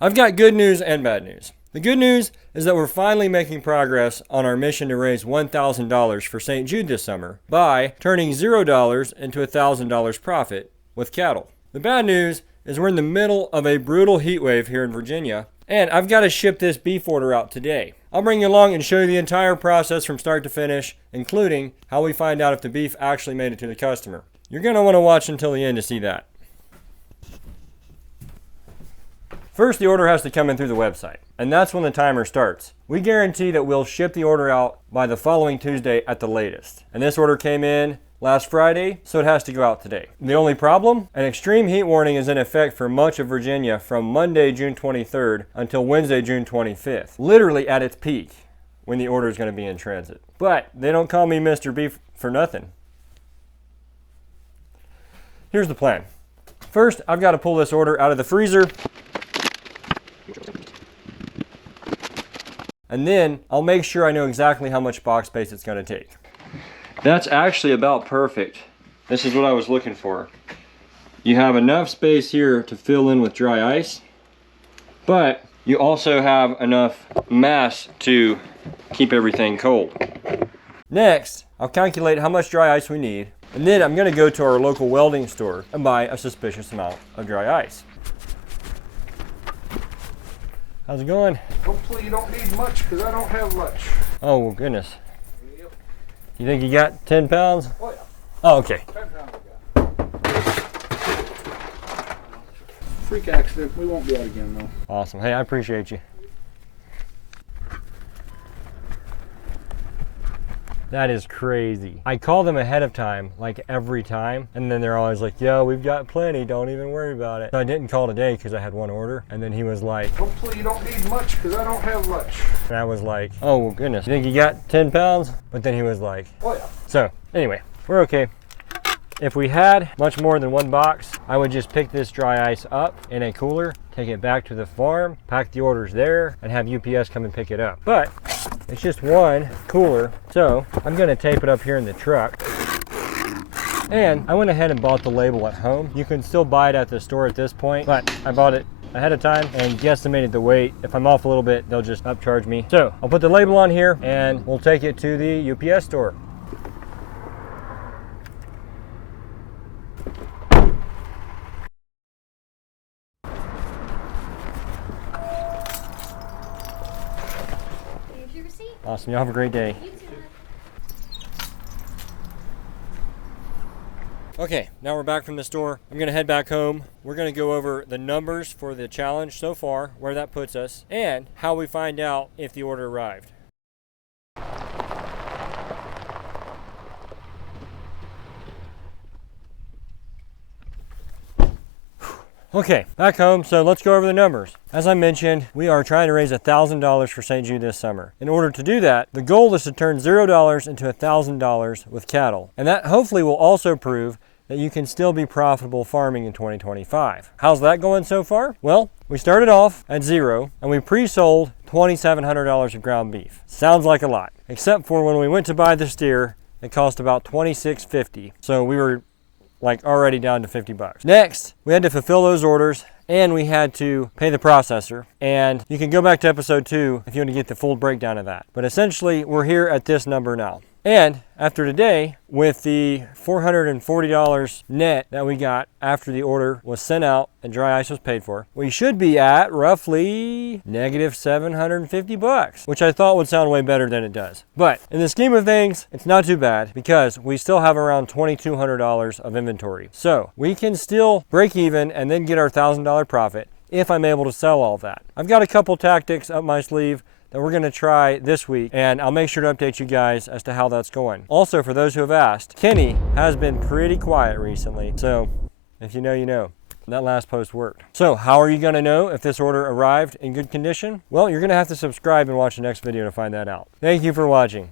I've got good news and bad news. The good news is that we're finally making progress on our mission to raise $1,000 for St. Jude this summer by turning $0 into $1,000 profit with cattle. The bad news is we're in the middle of a brutal heat wave here in Virginia, and I've got to ship this beef order out today. I'll bring you along and show you the entire process from start to finish, including how we find out if the beef actually made it to the customer. You're going to want to watch until the end to see that. First, the order has to come in through the website, and that's when the timer starts. We guarantee that we'll ship the order out by the following Tuesday at the latest. And this order came in last Friday, so it has to go out today. The only problem? An extreme heat warning is in effect for much of Virginia from Monday, June 23rd until Wednesday, June 25th. Literally at its peak when the order is going to be in transit. But they don't call me Mr. Beef for nothing. Here's the plan. First, I've got to pull this order out of the freezer. And then I'll make sure I know exactly how much box space it's going to take. That's actually about perfect. This is what I was looking for. You have enough space here to fill in with dry ice, but you also have enough mass to keep everything cold. Next, I'll calculate how much dry ice we need, and then I'm going to go to our local welding store and buy a suspicious amount of dry ice. How's it going? Hopefully you don't need much, because I don't have much. Oh, well, goodness. Yep. You think you got 10 pounds? Oh, yeah. Oh, okay. 10 pounds I got. Freak accident. We won't be out again, though. Awesome. Hey, I appreciate you. That is crazy. I call them ahead of time, like every time, and then they're always like, yo, we've got plenty, don't even worry about it. So I didn't call today because I had one order, and then he was like, hopefully you don't need much, because I don't have much. And I was like, oh, well, goodness. You think you got 10 pounds? But then he was like, oh, yeah. So, anyway, we're okay. If we had much more than one box, I would just pick this dry ice up in a cooler, take it back to the farm, pack the orders there, and have UPS come and pick it up. But it's just one cooler, so I'm gonna tape it up here in the truck. And I went ahead and bought the label at home. You can still buy it at the store at this point, but I bought it ahead of time and guesstimated the weight. If I'm off a little bit, they'll just upcharge me. So I'll put the label on here and we'll take it to the UPS store. Awesome, y'all have a great day. Okay, now we're back from the store. I'm gonna head back home. We're gonna go over the numbers for the challenge so far, where that puts us, and how we find out if the order arrived. Okay, back home, so let's go over the numbers. As I mentioned, we are trying to raise $1,000 for St. Jude this summer. In order to do that, the goal is to turn $0 into $1,000 with cattle. And that hopefully will also prove that you can still be profitable farming in 2025. How's that going so far? Well, we started off at $0 and we pre-sold $2,700 of ground beef. Sounds like a lot, except for when we went to buy the steer, it cost about $26.50. So we were like already down to 50 bucks. Next, we had to fulfill those orders and we had to pay the processor. And you can go back to episode 2 if you want to get the full breakdown of that. But essentially, we're here at this number now. And after today, with the $440 net that we got after the order was sent out and dry ice was paid for, we should be at roughly negative 750 bucks, which I thought would sound way better than it does. But in the scheme of things, it's not too bad because we still have around $2,200 of inventory. So we can still break even and then get our $1,000 profit if I'm able to sell all that. I've got a couple tactics up my sleeve that we're gonna try this week, and I'll make sure to update you guys as to how that's going. Also, for those who have asked, Kenny has been pretty quiet recently, so if you know, you know. That last post worked. So how are you gonna know if this order arrived in good condition? Well, you're gonna have to subscribe and watch the next video to find that out. Thank you for watching.